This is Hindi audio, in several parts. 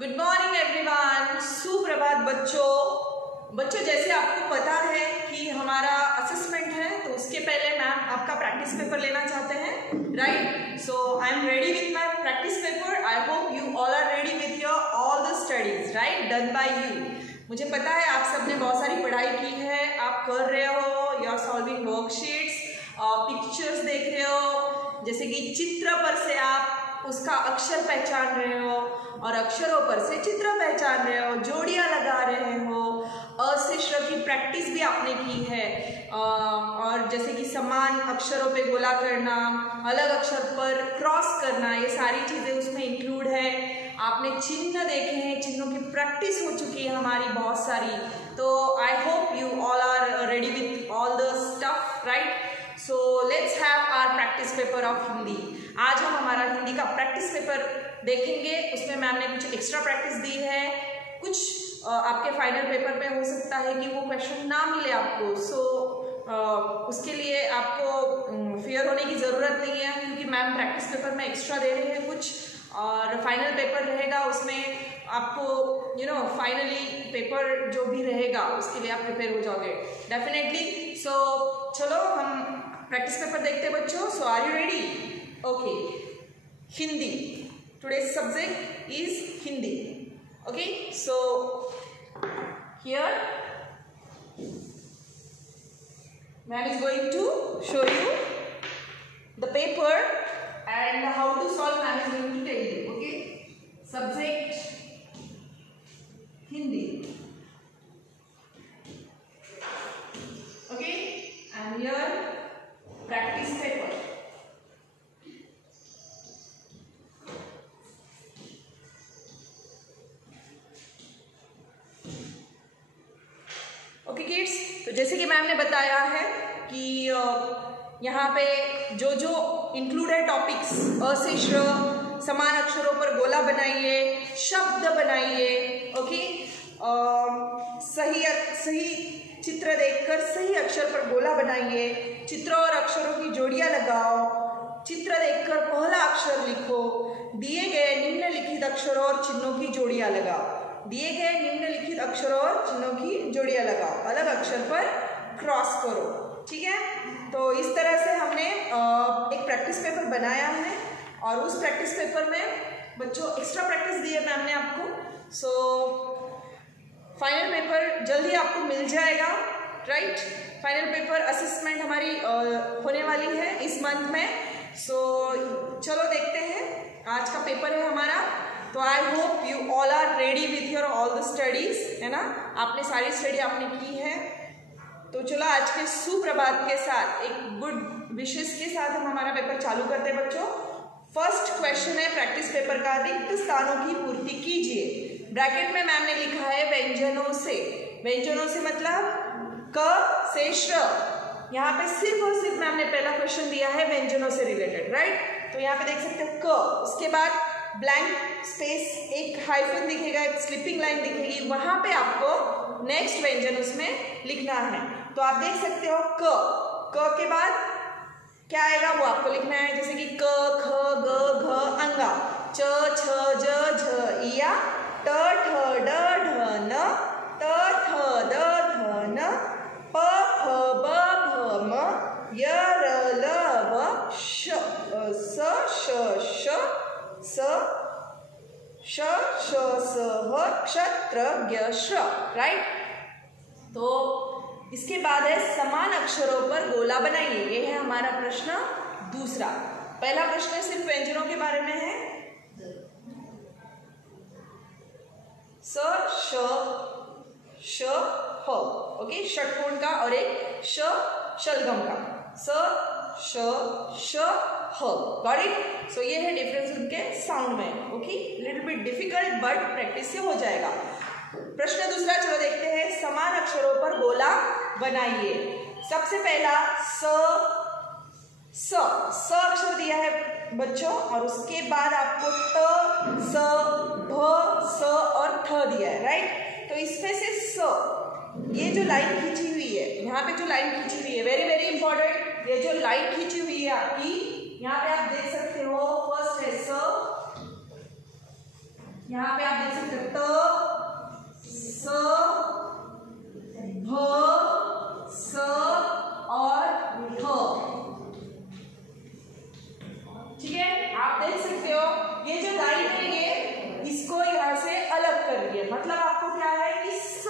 Good morning everyone. सुप्रभात बच्चों, जैसे आपको पता है कि हमारा असेसमेंट है, तो उसके पहले मैम आपका प्रैक्टिस पेपर लेना चाहते हैं, right? So I am ready with my practice paper. I hope you all are ready with your all the studies, right, done by you. मुझे पता है आप सबने बहुत सारी पढ़ाई की है, आप कर रहे हो, you are solving worksheets, pictures देख रहे हो, जैसे कि चित्र पर से आप उसका अक्षर पहचान रहे हो और अक्षरों पर से चित्र पहचान रहे हो, जोड़ियां लगा रहे हो, अ से श की प्रैक्टिस भी आपने की है, और जैसे कि समान अक्षरों पे गोला करना, अलग अक्षर पर क्रॉस करना, ये सारी चीज़ें उसमें इंक्लूड है। आपने चिन्ह देखे हैं, चिन्हों की प्रैक्टिस हो चुकी है हमारी बहुत सारी। तो I hope you all are ready with all the stuff, right? So let's have our practice paper of Hindi. आज हम हमारा हिंदी का प्रैक्टिस पेपर देखेंगे। उसमें मैम ने कुछ एक्स्ट्रा प्रैक्टिस दी है, कुछ आपके फाइनल पेपर में हो सकता है कि वो क्वेश्चन ना मिले आपको। सो उसके लिए आपको फियर होने की ज़रूरत नहीं है, क्योंकि मैम प्रैक्टिस पेपर में एक्स्ट्रा दे रहे हैं कुछ, और फाइनल पेपर रहेगा उसमें आपको फाइनली पेपर जो भी रहेगा उसके लिए आप प्रिपेयर हो जाओगे डेफिनेटली। सो चलो हम प्रैक्टिस पेपर देखते हैं बच्चों। So are you ready? Okay, Hindi, today's subject is Hindi. Okay, so here ma'am is going to show you the paper and how to solve. Ma'am is going to tell you. Okay, subject Hindi. Okay, and here practice paper. Okay kids, तो जैसे कि मैम ने बताया है कि यहाँ पे जो जो इंक्लूड है टॉपिक्स, अ से श, समान अक्षरों पर गोला बनाइए, शब्द बनाइए, ओके, सही चित्र देखकर सही अक्षर पर गोला बनाइए, चित्र और अक्षरों की जोड़ियां लगाओ, चित्र देखकर पहला अक्षर लिखो, दिए गए निम्नलिखित अक्षरों और चिन्हों की जोड़ियां लगाओ, दिए गए निम्नलिखित अक्षरों और चिन्हों की जोड़ियां लगाओ, अलग अक्षर पर क्रॉस करो, ठीक है? तो इस तरह से हमने एक प्रैक्टिस पेपर बनाया है, और उस प्रैक्टिस पेपर में बच्चों एक्स्ट्रा प्रैक्टिस दी है मैम ने आपको। सो फाइनल पेपर जल्दी आपको मिल जाएगा, राइट? फाइनल पेपर असेसमेंट हमारी होने वाली है इस मंथ में। सो चलो देखते हैं, आज का पेपर है हमारा। तो I hope you all are ready with your all the studies, है ना? आपने सारी स्टडी आपने की है। तो चलो आज के सुप्रभात के साथ, एक गुड विशेस के साथ हम हमारा पेपर चालू करते हैं बच्चों। फर्स्ट क्वेश्चन है प्रैक्टिस पेपर का, रिक्त स्थानों की पूर्ति कीजिए। ब्रैकेट में मैम ने लिखा है व्यंजनों से। व्यंजनों से मतलब क से श। यहाँ पे सिर्फ और सिर्फ मैम ने पहला क्वेश्चन दिया है व्यंजनों से रिलेटेड, राइट? तो यहाँ पे देख सकते हो क, उसके बाद ब्लैंक स्पेस, एक हाइफन दिखेगा, एक स्लिपिंग लाइन दिखेगी, वहां पे आपको नेक्स्ट व्यंजन उसमें लिखना है। तो आप देख सकते हो क के बाद क्या आएगा वो आपको लिखना है, जैसे कि क, ख, ग, घ, अंगा, च, छ, ज, झ, इया, ट, ठ, ड, ढ, न, त, थ, द, ध, न, प, फ, ब, भ, म, य, र, ल, व, श, स, श, श, स, श, श, स, ह, क्षत्र, ज्ञ, श्र, राइट? तो इसके बाद है समान अक्षरों पर गोला बनाइए। ये है हमारा प्रश्न दूसरा। पहला प्रश्न सिर्फ व्यंजनों के बारे में है, स, श, श, ह, ओके, षट्कोण का और एक श शलगम का, स, श, श, ह, गॉट इट? सो ये है डिफरेंस उनके साउंड में, okay, little bit difficult but practice से हो जाएगा। प्रश्न दूसरा चलो देखते हैं, समान अक्षरों पर गोला बनाइए। सबसे पहला स अक्षर दिया है बच्चों, और उसके बाद आपको त, स, भ, स और थ दिया है, राइट? तो इसमें से स, ये जो लाइन खींची हुई है, यहाँ पे जो लाइन खींची हुई है, वेरी वेरी इंपॉर्टेंट, ये जो लाइन खींची हुई है आपकी, यहाँ पे आप देख सकते हो फर्स्ट है स, यहाँ पे आप देख सकते त, स, भ, स और ठ। ठीक है, आप देख सकते हो ये जो लाइन है ये इसको यहाँ से अलग कर दिया, मतलब आपको क्या है कि स,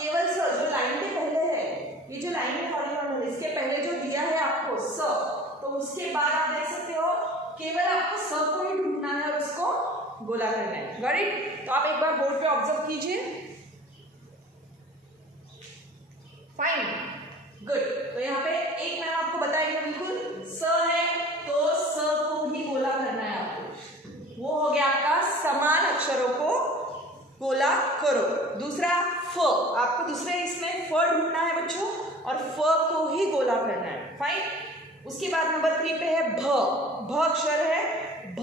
केवल स जो लाइन के पहले है, ये जो लाइन है हॉरिजॉन्टल, इसके पहले जो दिया है आपको स, तो उसके बाद आप देख सकते हो केवल आपको स को ही ढूंढना है और उसको गोला करना है। Got it? तो आप एक बार बोर्ड पे ऑब्जर्व कीजिए। Fine, good. तो यहाँ पे एक मैंने आपको बताया बिल्कुल स है तो स को ही गोला करना है आपको, वो हो गया आपका समान अक्षरों को गोला करो। दूसरा फ, आपको दूसरे इसमें फ ढूंढना है बच्चों और फ को ही गोला करना है। फाइन। उसके बाद नंबर 3 पे है भ, भ अक्षर है, भ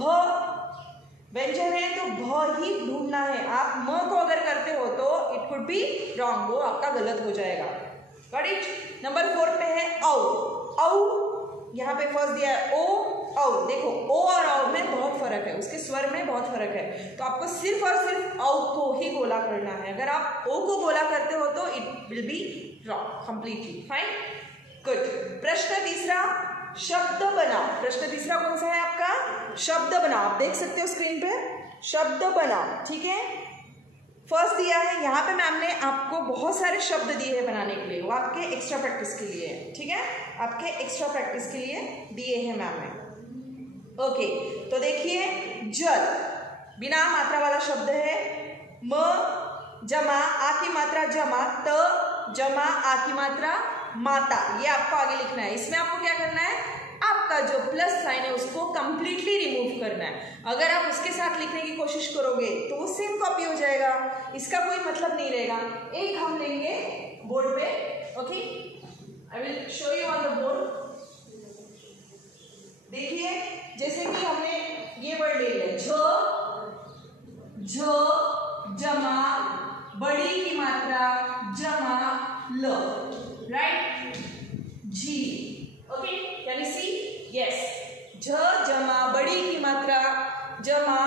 व्यंजन है तो भ ही ढूंढना है। आप म को अगर करते हो तो इट कुड बी रॉन्ग, वो आपका गलत हो जाएगा। Got it? नंबर 4 पे है औ, औ यहाँ पे फर्स्ट दिया है ओ, औ। देखो ओ और औ में बहुत फर्क है, उसके स्वर में बहुत फर्क है, तो आपको सिर्फ और सिर्फ औ को ही गोला करना है। अगर आप ओ को गोला करते हो तो it will be wrong completely. Fine, good. प्रश्न तीसरा, शब्द बनाओ। प्रश्न तीसरा कौन सा है आपका? शब्द बनाओ। आप देख सकते हो स्क्रीन पे, शब्द बनाओ। ठीक है, फर्स्ट दिया है यहाँ पे मैम ने आपको बहुत सारे शब्द दिए हैं बनाने के लिए, वो आपके एक्स्ट्रा प्रैक्टिस के लिए है। ठीक है, आपके एक्स्ट्रा प्रैक्टिस के लिए दिए हैं मैम ने। ओके, तो देखिए जल बिना मात्रा वाला शब्द है, म जमा आ की मात्रा जमा, त जमा आ की मात्रा माता, ये आपको आगे लिखना है। इसमें आपको क्या करना है, आपका जो प्लस साइन है उसको कंप्लीटली रिमूव करना है। अगर आप उसके साथ लिखने की कोशिश करोगे तो वो सेम कॉपी हो जाएगा, इसका कोई मतलब नहीं रहेगा। एक हम लेंगे बोर्ड पे, okay, I will show you on the board. देखिए जैसे कि हमने ये वर्ड ले लिया, झ जमा बड़ी की मात्रा जमा ल, राइट, जी। Okay, can you see? Yes, झ जमा बड़ी की मात्रा जमा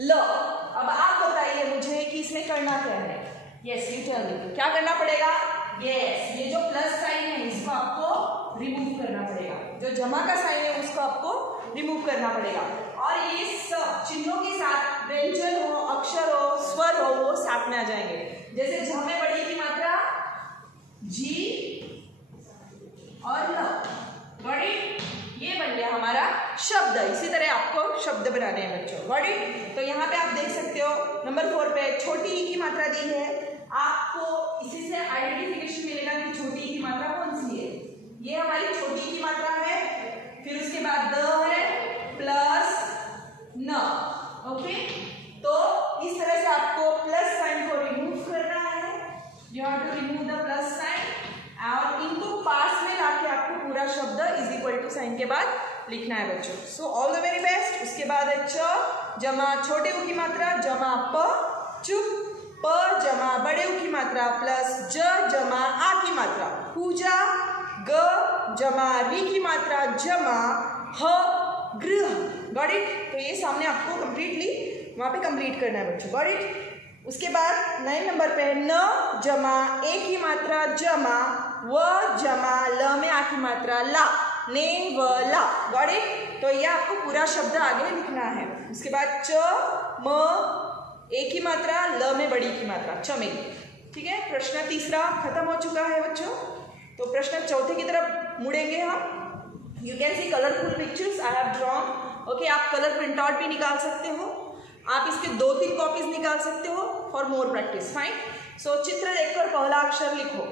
ल। अब आप बताइए मुझे कि इसमें करना क्या है। यस, यू टेल मी, क्या करना पड़ेगा? यस, ये जो प्लस साइन है इसको आपको रिमूव करना पड़ेगा, जो जमा का साइन है उसको आपको रिमूव करना पड़ेगा, और ये सब चिन्हों के साथ व्यंजन हो, अक्षर हो, स्वर हो, वो साथ में आ जाएंगे। जैसे झ में बड़ी की मात्रा जी और ल, बड़ी, ये बन गया हमारा शब्द। इसी तरह आपको शब्द बनाने हैं बच्चों। बड़ी, तो यहाँ पे आप देख सकते हो नंबर 4 पे छोटी ई की मात्रा दी है, आपको इसी से आइडेंटिफिकेशन मिलेगा कि छोटी ई की मात्रा कौन सी है। ये हमारी छोटी ई की मात्रा है, फिर उसके बाद द है प्लस न। ओके, तो इस तरह से आपको प्लस साइन को रिमूव करना है, you have to remove the plus sign, और इनको पास में लाके आपको पूरा शब्द इज इक्वल टू साइन के बाद लिखना है बच्चों। सो ऑल द वेरी बेस्ट। उसके बाद है च जमा छोटे ऊ की मात्रा जमा प, चुप, प जमा बड़े ऊ की मात्रा प्लस ज जमा आ की मात्रा, पूजा, ग जमा री की मात्रा जमा ह, गृह। Got it? तो ये सामने आपको कंप्लीटली वहां पे कंप्लीट करना है बच्चों। Got it? उसके बाद 9 नंबर पे न जमा ए की मात्रा जमा व जमा ल में आ की मात्रा ला, ने व ला। Got it? तो ये आपको पूरा शब्द आगे लिखना है। उसके बाद च म ए की मात्रा ल में बड़ी की मात्रा चमेली। ठीक है, प्रश्न तीसरा खत्म हो चुका है बच्चों। तो प्रश्न चौथे की तरफ मुड़ेंगे हम। You can see colourful pictures I have drawn. Okay, आप कलर प्रिंट आउट भी निकाल सकते हो, आप इसके 2-3 कॉपीज निकाल सकते हो फॉर मोर प्रैक्टिस। फाइन। सो चित्र देखकर पहला अक्षर लिखो।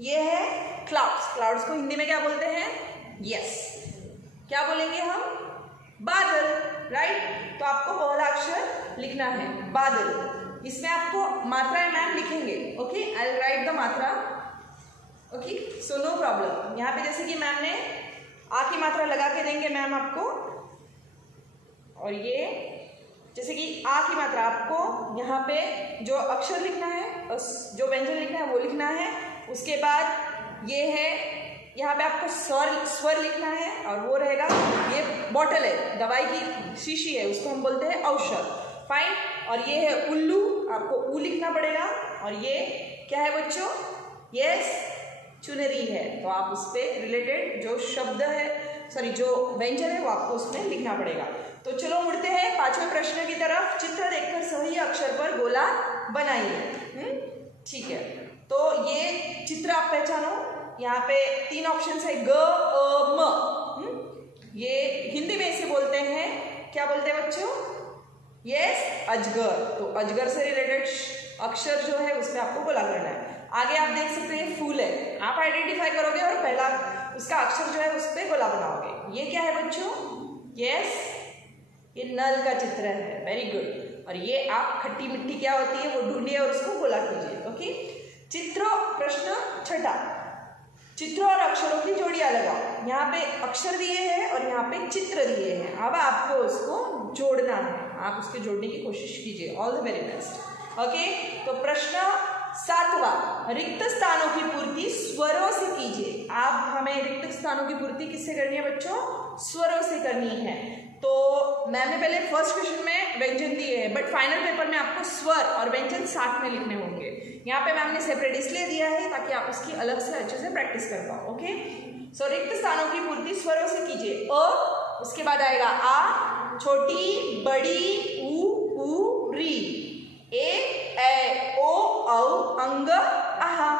ये है क्लाउड्स। क्लाउड्स को हिंदी में क्या बोलते हैं? यस, क्या बोलेंगे हम? बादल, राइट। तो आपको पहला अक्षर लिखना है बादल। इसमें आपको मात्राएं मैम लिखेंगे। Okay, I will write the मात्रा। Okay, so no problem. यहाँ पे जैसे कि मैम ने आ की मात्रा लगा के देंगे मैम आपको, और ये जैसे कि आ की मात्रा आपको यहाँ पे जो अक्षर लिखना है, जो व्यंजन लिखना है वो लिखना है। उसके बाद ये है, यहाँ पे आपको स्वर लिखना है, और वो रहेगा, ये बॉटल है, दवाई की शीशी है, उसको हम बोलते हैं औषध। फाइन। और ये है उल्लू, आपको ऊ लिखना पड़ेगा। और ये क्या है बच्चों? यस, चुनरी है। तो आप उस पर रिलेटेड जो शब्द है, सॉरी जो व्यंजन है वो आपको उसमें लिखना पड़ेगा। तो चलो मुड़ते हैं 5वें प्रश्न की तरफ। चित्र देखकर सही अक्षर पर गोला बनाइए। ठीक है, तो ये चित्र आप पहचानो। यहाँ पे 3 ऑप्शन है, ग अ म। ये हिंदी में इसे बोलते हैं, क्या बोलते हैं बच्चों? यस, अजगर। तो अजगर से रिलेटेड अक्षर जो है उसमें आपको गोला करना है। आगे आप देख सकते हैं फूल है, आप आइडेंटिफाई करोगे और पहला उसका अक्षर जो है उस पर गोला बनाओगे। ये क्या है बच्चों? यस, ये नल का चित्र है। Very good. और ये आप खट्टी मिट्टी क्या होती है वो ढूंढिए और उसको गोला कीजिए। ओके, चित्रों, प्रश्न 6, चित्रों और अक्षरों की जोड़ियां लगाओ। यहाँ पे अक्षर दिए हैं और यहाँ पे चित्र दिए हैं। अब आपको उसको जोड़ना है, आप उसके जोड़ने की कोशिश कीजिए। All the very best. Okay, तो प्रश्न 7वां, रिक्त स्थानों की पूर्ति स्वरों से कीजिए। आप हमें रिक्त स्थानों की पूर्ति किससे करनी है बच्चों? स्वरों से करनी है। तो मैम ने पहले फर्स्ट क्वेश्चन में व्यंजन दिए हैं, बट फाइनल पेपर में आपको स्वर और व्यंजन साथ में लिखने होंगे। यहाँ पे मैम ने सेपरेट इसलिए दिया है ताकि आप उसकी अलग से अच्छे से प्रैक्टिस कर पाओ। ओके, सो रिक्त स्थानों की पूर्ति स्वरों से कीजिए। अ, उसके बाद आएगा आ, छोटी, बड़ी, ऊ, री, ए, ओ, औ, अंग, आहा।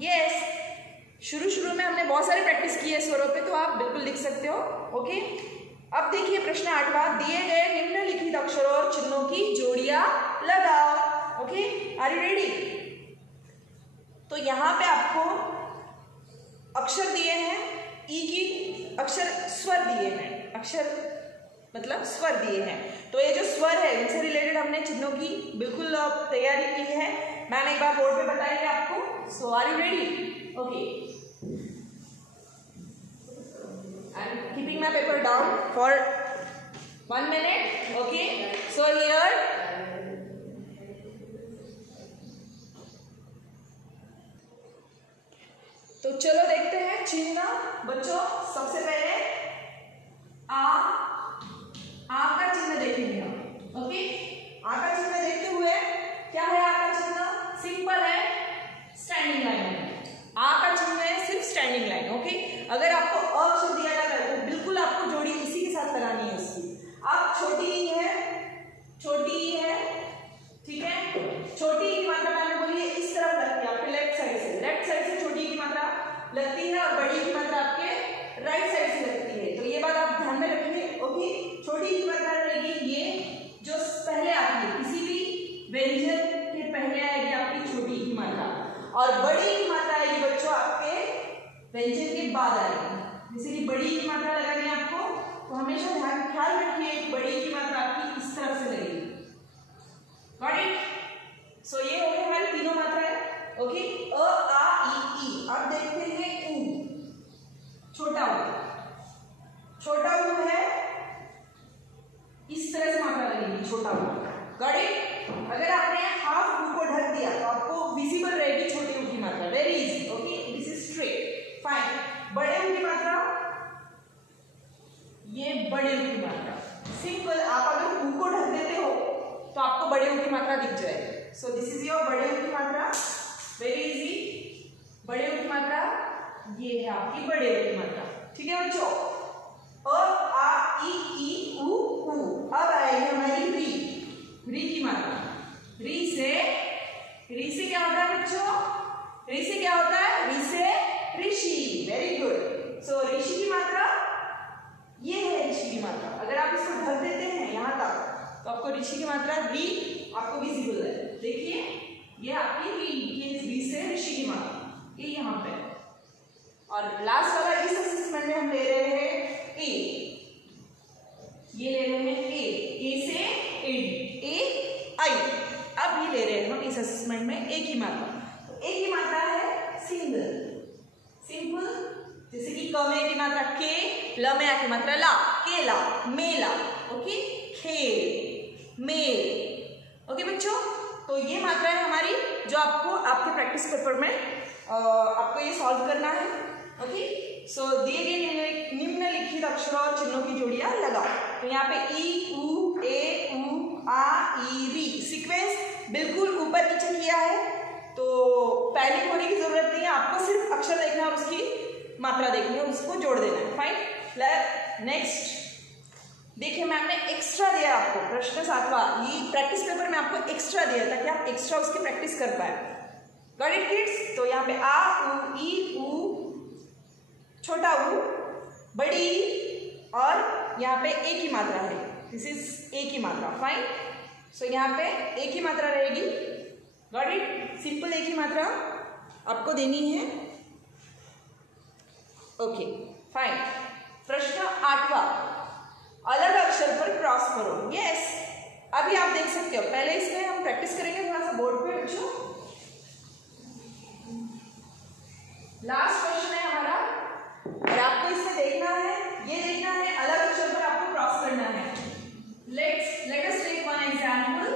यस, शुरू में हमने बहुत सारी प्रैक्टिस की है स्वरों पे, तो आप बिल्कुल लिख सकते हो। ओके, अब देखिए प्रश्न 8वां, दिए गए निम्नलिखित अक्षरों और चिन्हों की जोड़ियां लगाओ। Okay, are you ready? तो यहाँ पे आपको अक्षर दिए हैं, ई की अक्षर, स्वर दिए हैं, अक्षर मतलब स्वर दिए हैं। तो ये जो स्वर है इनसे रिलेटेड हमने चिन्हों की बिल्कुल तैयारी की है। मैम एक बार बोर्ड पे बताएंगे आपको। So are you ready? Okay, I am keeping my paper down for 1 minute. Okay, so here तो चलो देखते हैं चिन्ह बच्चों। सबसे पहले आ का चिन्ह देखेंगे हम। ओके, आ का चिन्ह देखते हुए क्या है? आ का चिन्ह सिंपल है, स्टैंडिंग लाइन है। आ का चिन्ह है सिर्फ स्टैंडिंग लाइन। ओके, अगर आपको अ अक्षर दिया जाता है तो बिल्कुल आपको जोड़ी इसी के साथ लगानी है उसकी। अब छोटी ही है, छोटी ही है, ठीक है। छोटी की मात्रा मैंने बोली है इस तरफ लगती है आपके लेफ्ट साइड से छोटी की मात्रा लगती है और बड़ी की मात्रा आपके राइट साइड से लगती है। तो ये बात आप ध्यान में रखिए। ओके, छोटी की मात्रा रहेगी ये जो पहले आती है, किसी भी व्यंजन के पहले आएगी आपकी छोटी की मात्रा, और बड़ी की मात्रा आएगी बच्चों आपके व्यंजन के बाद आएगी। जैसे कि बड़ी की मात्रा लगानी है आपको, तो हमेशा ख्याल रखिए कि बड़ी की मात्रा आपकी इस तरफ से लगेगी। Got it? सो ये हो गए हमारी तीनों मात्राएं। ओके, अ, आ, ई। अब देखते हैं ऊ, छोटा ऊ। छोटा ऊ है इस तरह से मात्रा लगेगी, छोटा ऊ। Got it? अगर आपने हाफ ऊ को ढक दिया तो आपको विजिबल रहेगी छोटे ऊ की मात्रा। Very easy. Okay, this is straight. Fine. बड़े ऊ की मात्रा, ये बड़े ऊ की मात्रा सिंपल। आप अगर ऊ को ढक देते हो तो आपको बड़े ऊ की मात्रा दिख जाएगी। सो दिस इज योर बड़े ऊ की मात्रा। Very easy. बड़े ऊ की मात्रा ये है आपकी बड़े ऊ की मात्रा। ठीक है बच्चों? अ, आ, ई, ऊ, ऊ। अब आएगी हमारी री, री की मात्रा। री से क्या होता है बच्चों? री से क्या होता है? री से ऋषि। Very good. सो ऋषि की मात्रा ये है, ऋषि की मात्रा। अगर आप इसको ढक देते हैं यहाँ तक तो आपको ऋषि की मात्रा री आपको विजिबल है। देखिए ये आपकी री, ये री से ऋषि की मात्रा, ये यहाँ पे। और लास्ट वाला इस असेसमेंट में हम ले रहे हैं ए, ये ले रहे हैं ए से ए, आई। अब ये ले रहे हैं हम इस असेसमेंट में ए की मात्रा। तो ए की मात्रा है सिंपल। जैसे कि क में की मात्रा के, ल में आ की मात्रा ला, केला, मेला। ओके, खेल, मेल। ओके बच्चों, तो ये मात्रा है हमारी जो आपको आपके प्रैक्टिस पेपर में आपको ये सॉल्व करना है। ओके, सो दिए गए निम्नलिखित अक्षरों और चिन्हों की जोड़ियां लगाओ। तो यहाँ पे ई, ऊ, ए, ऊ, आ, दिया है, तो पैनिक होने की जरूरत नहीं है, आपको सिर्फ अक्षर देखना है और उसकी मात्रा देखनी है, उसको जोड़ देना है। फाइन। नेक्स्ट देखिए, मैम ने एक्स्ट्रा दिया आपको, प्रश्न 7वां, ये प्रैक्टिस पेपर में आपको एक्स्ट्रा दिया ताकि आप एक्स्ट्रा उसकी प्रैक्टिस कर पाए। Got it kids? तो यहाँ पे आ, उ, ई, उ, छोटा उ, बड़ी ई, और यहाँ पे ए की मात्रा है, दिस इज ए की मात्रा। फाइन। सो यहाँ पे ए की मात्रा रहेगी। Got it? सिंपल ए की मात्रा आपको देनी है। Okay fine. प्रश्न 8वां, अलग अक्षर पर क्रॉस करो। यस, अभी आप देख सकते हो, पहले इसमें हम प्रैक्टिस करेंगे थोड़ा सा बोर्ड पे बच्चों। लास्ट क्वेश्चन है हमारा, और आपको इसमें देखना है, ये देखना है अलग अक्षर पर आपको क्रॉस करना है। Let us take one example.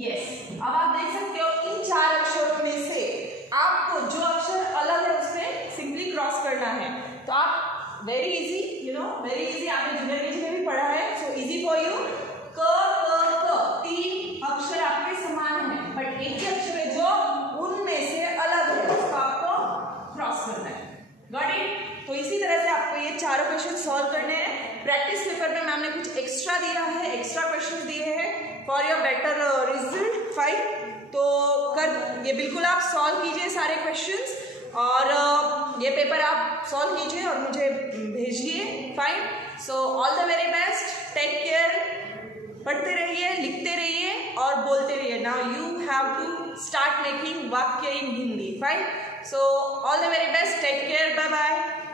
Yes, अब आप देख सकते हो इन 4 अक्षरों में से आपको जो अक्षर अलग है उसमें सिंपली क्रॉस करना है। तो आप वेरी इजी, वेरी इजी, आपने जूनियर केजी में भी पढ़ा है, सो इजी फॉर यू। क, क, क, 3 अक्षर आपके समान हैं, बट एक ही अक्षर है जो उनमें से अलग है, उसको आपको क्रॉस करना है। Got it? तो इसी तरह से आपको ये 4 क्वेश्चन सॉल्व करने हैं। प्रैक्टिस पेपर में मैम ने कुछ एक्स्ट्रा दिया है, एक्स्ट्रा क्वेश्चन दिए हैं for your better result. Fine. तो ये बिल्कुल आप सॉल्व कीजिए सारे क्वेश्चंस, और ये पेपर आप सॉल्व कीजिए और मुझे भेजिए। Fine. So all the very best, take care, पढ़ते रहिए, लिखते रहिए और बोलते रहिए। Now you have to start making वाक्य in Hindi. Fine. So all the very best, take care, bye bye.